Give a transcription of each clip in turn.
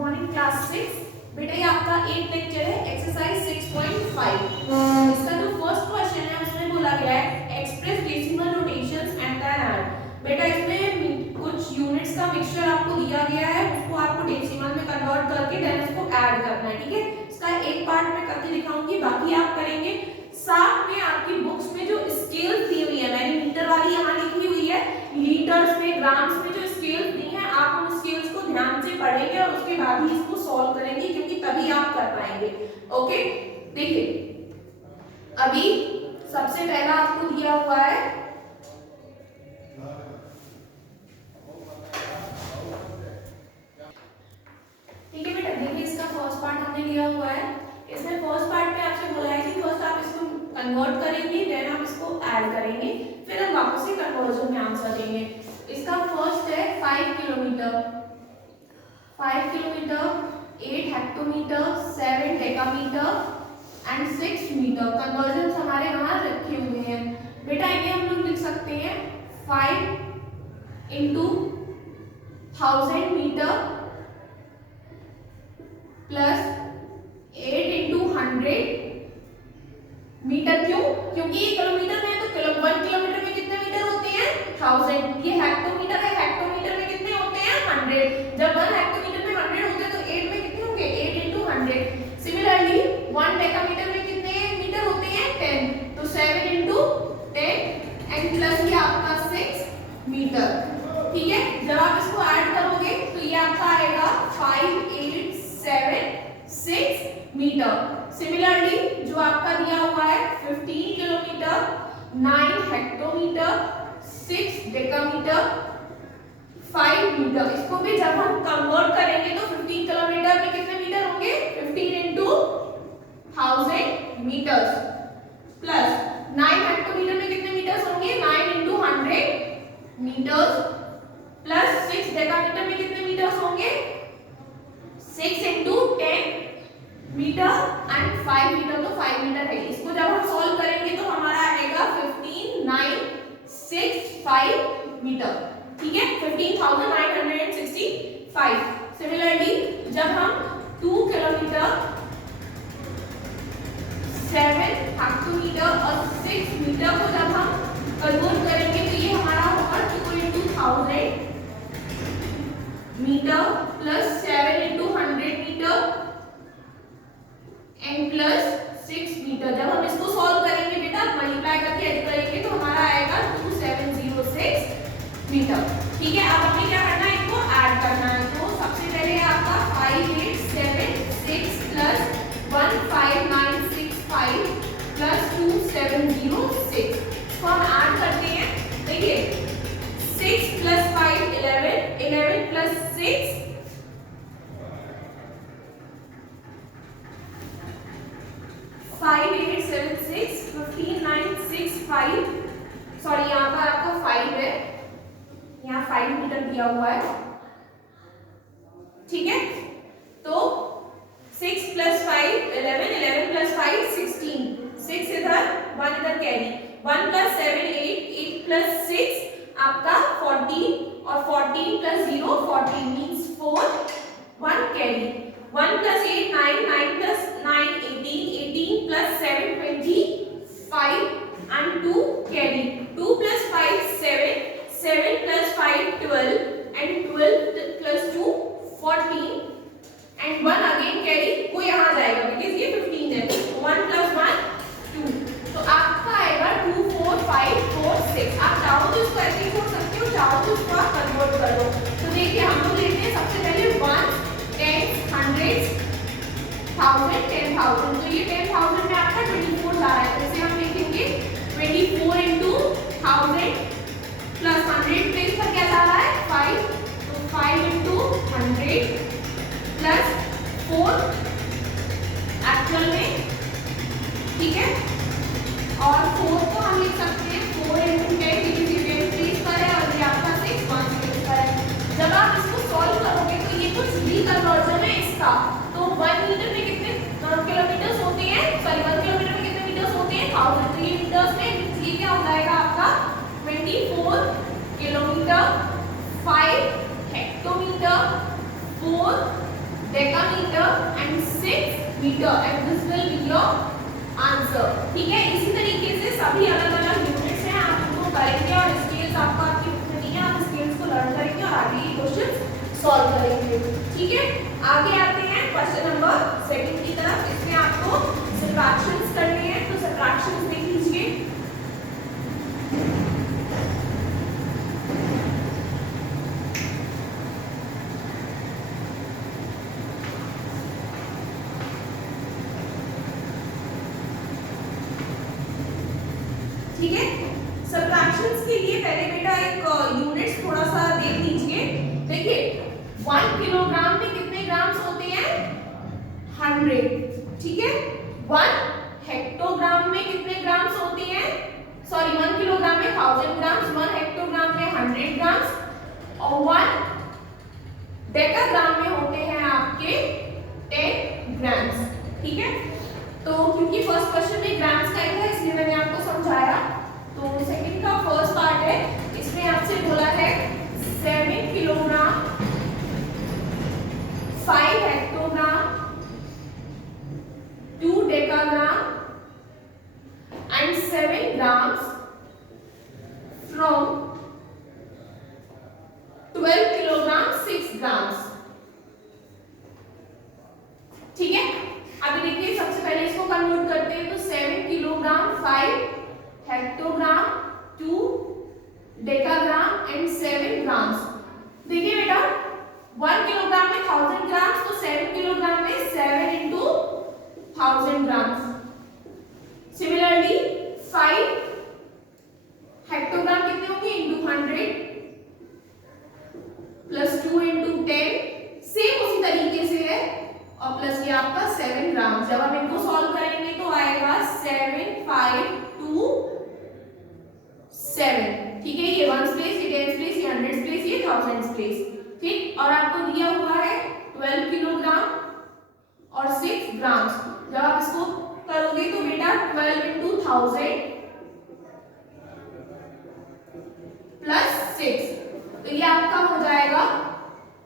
Morning class 6। बेटा ये आपका 8 लेक्चर है एक्सरसाइज 6.5। इसका जो फर्स्ट क्वेश्चन है उसमें बोला गया है express decimal notations and then add. बेटा इसमें कुछ यूनिट्स का मिक्सचर आपको दिया गया है, उसको आपको डेसिमल में कन्वर्ट करके देन इसको ऐड करना है। ठीक है, इसका एक पार्ट मैं करके दिखाऊंगी, बाकी आप करेंगे। साथ में आपकी बुक्स में जो स्केल दी हुई है, मैंने मीटर वाली यहाँ लिखी हुई है, लीटर्स में ग्राम्स में जो स्केल दी है आप उन स्केल्स को ध्यान से पढ़ेंगे और उसके बाद ही इसको सॉल्व करेंगे, क्योंकि तभी आप कर पाएंगे। ओके, देखिए अभी सबसे पहला आपको दिया हुआ है ठीक है बेटा, देखिए इसका फर्स्ट पार्ट हमने लिया हुआ है। इसमें फर्स्ट पार्ट में आपसे बोला है कि फर्स्ट आप इसको कन्वर्ट करेंगे, देन आप इसको ऐड करेंगे, फिर हम वापस से कन्वर्जन में आंसर देंगे। इसका फर्स्ट है 5 kilometre, 5 kilometre, 8 hectometre, 7 decametre and 6 metre. Conversion हमारे यहाँ रखे हुए हैं बेटा, ये हम लोग लिख सकते हैं 5 into 1000 metre plus 8 into 100 metre. क्यों? क्योंकि ये किलोमीटर में, तो 1 किलोमीटर में कितने मीटर होते हैं? 1000। ये हेक्टोमीटर है, हेक्टोमीटर में कितने होते हैं? 100। जब 1 हेक्टोमीटर में 100 होते हैं तो 8 में कितने होंगे? 8 इंटू 100। सिमिलरली 1 डेकामीटर में कितने मीटर होते हैं? 10। तो 7 इंटू 10 एंड प्लस ये आपका 6 मीटर। ठीक है, जब आप इसको ऐड करोगे तो ये आपका आएगा 5 8 7 6 मीटर। सिमिलरली जो आपका दिया हुआ है 15 किलोमीटर, 9 हेक्टोमीटर, 6 डेकामीटर, 5 मीटर। इसको भी जब हम कन्वर्ट करेंगे तो 15 किलोमीटर में कितने मीटर होंगे? 15 इंटू 1000 मीटर्स प्लस 9 हेक्टोमीटर में कितने मीटर्स होंगे? 9 इंटू 100 मीटर्स प्लस 6 डेकामीटर में कितने मीटर्स होंगे? 6 इंटू 10 मीटर एंड 5 मीटर, तो 5 मीटर है। इसको जब हम सॉल्व करेंगे तो हमारा आएगा 15 9 6 5 मीटर। ठीक है, 15965। सिमिलरली जब हम 2 किलोमीटर, 7 हेक्टोमीटर और 6 मीटर को जब हम कन्वर्ट करेंगे तो ये हमारा होगा 2 into 1000 metre plus 7 into 100 metre and plus 6 metre. जब हम इसको सॉल्व करेंगे बेटा, मल्टीप्लाई करके ऐड करेंगे तो हमारा आएगा 2706 मीटर। ठीक है, अब हमें क्या करना है? इसको ऐड करना है। तो सबसे पहले आपका 5876 प्लस 15965 प्लस 2706, इसको हम ऐड करते हैं। देखिए 6 प्लस 5 11, 11 प्लस 6 5876 15965। सॉरी, यहाँ पर आपका 5 है, यहाँ 5 मीटर दिया हुआ है। ठीक है, तो 6 प्लस 5 11, 11 प्लस 5 16, 6 इधर 1 इधर कैरी, 1 प्लस 7 8, 8 प्लस 6 आपका 14 और 14 plus 0 14 means 4, 1 carry, 1 plus 8 9, 9 plus 9 18, 18 plus 7 25 and 2 carry, 2 plus 5 7, 7 plus 5 12 and 12 plus 2 14 and 1 again carry, वो यहाँ जाएगा because ये 15 है, 1 plus 1 2, तो आपका आएगा 2 4 5 4 6। आप चाहो तो इसको ऐसे ही छोड़ सकते हो, चाहो तो इसको आप कन्वर्ट कर दो। तो देखिए हम लोग लेते हैं सबसे पहले 1 10 100 1000 10,000, तो ये 10,000 में आपका 24 जा रहा है, तो इसे हम लिखेंगे 24 इंटू 1000 प्लस 100 प्लेस पर क्या जा रहा है? 5, तो 5 इंटू 100 प्लस 4 एक्चुअल में। ठीक है, और 4 को हम लिख सकते हैं 4 इंटू 10, क्योंकि 10 प्लेस पर है और ये आपका 6 1 प्लेस पर है। जब आप इसको सॉल्व करोगे तो ये कुछ रिकन्वर्जन है इसका, तो 1 मीटर में कितने किलोमीटर्स होते हैं? सॉरी 1 किलोमीटर में कितने मीटर्स होते हैं? 1000। तो ये मीटर्स में ये क्या हो जाएगा आपका 24 kilometre, 5 hectometre, 4 decametre and 6 metre and this will be your answer. ठीक है, इसी तरीके से सभी अलग अलग यूनिट्स हैं, आप उनको करेंगे और स्केल्स आपको आपकी बुक में नहीं है, आप स्केल्स को लर्न करेंगे और आगे ये क्वेश्चन सॉल्व करेंगे। ठीक है, आगे आते हैं क्वेश्चन नंबर 2 की तरफ। इसमें आपको सबट्रैक्शंस करने हैं, तो सबट्रैक्शंस देख लीजिए। ठीक है, सबट्रैक्शंस के लिए पहले बेटा एक यूनिट्स थोड़ा सा देख लीजिए। देखिए 1 किलोग्राम में कितने ग्राम्स होते हैं? 100। ठीक है, 1 हेक्टोग्राम में कितने ग्राम्स होते हैं? सॉरी, 1 किलोग्राम में 1000 ग्राम्स, 1 हेक्टोग्राम में 100 ग्राम्स और 1 डेकाग्राम में होते हैं आपके 10 ग्राम्स। ठीक है, तो क्योंकि फर्स्ट क्वेश्चन में ग्राम्स का ही था इसलिए मैंने आपको समझाया। तो सेकंड का फर्स्ट पार्ट है, इसमें आपसे बोला है 7 kilogram, 5 hectogram, 2 decagram and 7 grams from 12 kilogram 6 grams। ठीक है, अभी देखिए सबसे पहले इसको कन्वर्ट करते हैं, तो 7 kilogram, 5 hectogram, 2 decagram and 7 grams. देखिए बेटा 1 किलोग्राम में 1000 ग्राम्स, तो 7 किलोग्राम में 7 into 1000 ग्राम्स। सिमिलरली 5 हेक्टोग्राम कितने होंगे? इंटू 100 प्लस 2 इंटू 10, सेम उसी तरीके से है, और प्लस ये आपका 7 ग्राम। जब हम इनको सॉल्व करेंगे तो आएगा 7 5 2 7। ठीक है, ये 1s प्लेस, ये 10s प्लेस, ये 100s प्लेस, ये 1000s प्लेस। ठीक, और आपको दिया हुआ है 12 किलोग्राम और 6 ग्राम्स। जब आप इसको करोगे तो बेटा 12 into 1000 प्लस 6, तो ये आपका हो जाएगा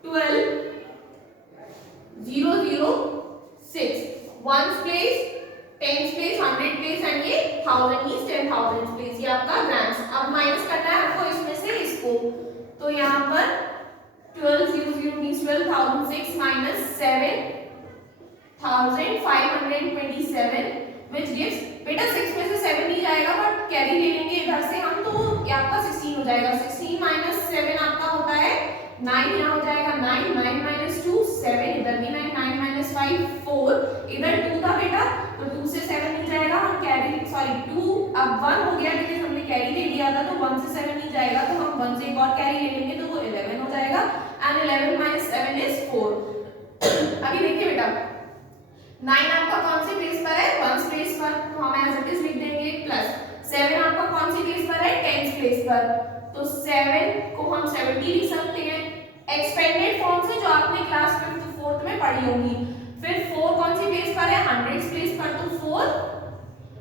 12 0 0 6। 1s place, 10s place, 100 place and ये 1000 मींस 10,000 प्लेस, ये आपका ग्राम्स। अब माइनस करना है आपको इसमें से इसको, तो यहाँ पर 12 0 0 मींस 12,006 माइनस 7,527 which gives, बेटा 6 में से 7 नहीं जाएगा बट कैरी ले लेंगे इधर से हम, तो ये आपका 16 हो जाएगा। 16 माइनस 7 आपका होता है 9, यहाँ हो जाएगा 9, 9 माइनस 2 7, इधर भी 9, 9 माइनस 5 4, इधर 2 था बेटा तो 2 से 7 नहीं जाएगा, हम कैरी सॉरी 2 अब 1 हो गया क्योंकि हमने कैरी ले लिया था, तो 1 से 7 नहीं जाएगा, तो हम 1 से एक और कैरी ले लेंगे तो वो 11 हो जाएगा एंड 11 माइनस 7 इज 4। अभी देखिए बेटा 9 आपका कौन से प्लेस पर है? 1s प्लेस पर, तो हम एज इट इज लिख देंगे, प्लस 7 आपका कौन सी प्लेस पर है? 10s प्लेस पर, तो 7 को हम 70 लिख सकते हैं एक्सपेंडेड फॉर्म से जो आपने क्लास 5th 4th में पढ़ी होगी। फिर 4 कौन सी प्लेस पर है? 100s प्लेस पर, तो 4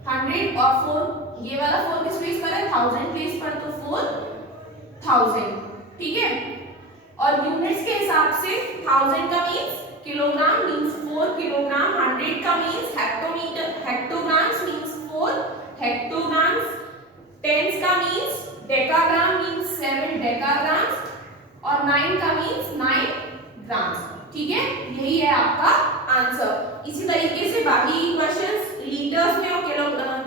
100 और 4 ये वाला 4 किस प्लेस पर है? 1000 प्लेस पर, तो 4000। ठीक है, और यूनिट्स के हिसाब से 1000 का मींस किलोग्राम मींस 4 किलोग्राम, 100 का मींस हेक्टोमीटर, हेक्टोग्राम्स मींस 4 हेक्टोग्राम्स, 10s का मींस डेकाग्राम मींस 7 डेकाग्राम्स और 9 का मींस 9 ग्राम्स। ठीक है, यही है आपका आंसर। इसी तरीके से बाकी क्वेश्चंस लीटर्स में और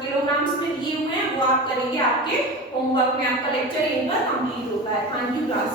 किलोग्राम्स में दिए हुए हैं, वो आप करेंगे आपके होमवर्क में। आपका लेक्चर यहीं पर कंप्लीट होता है। Thank you class.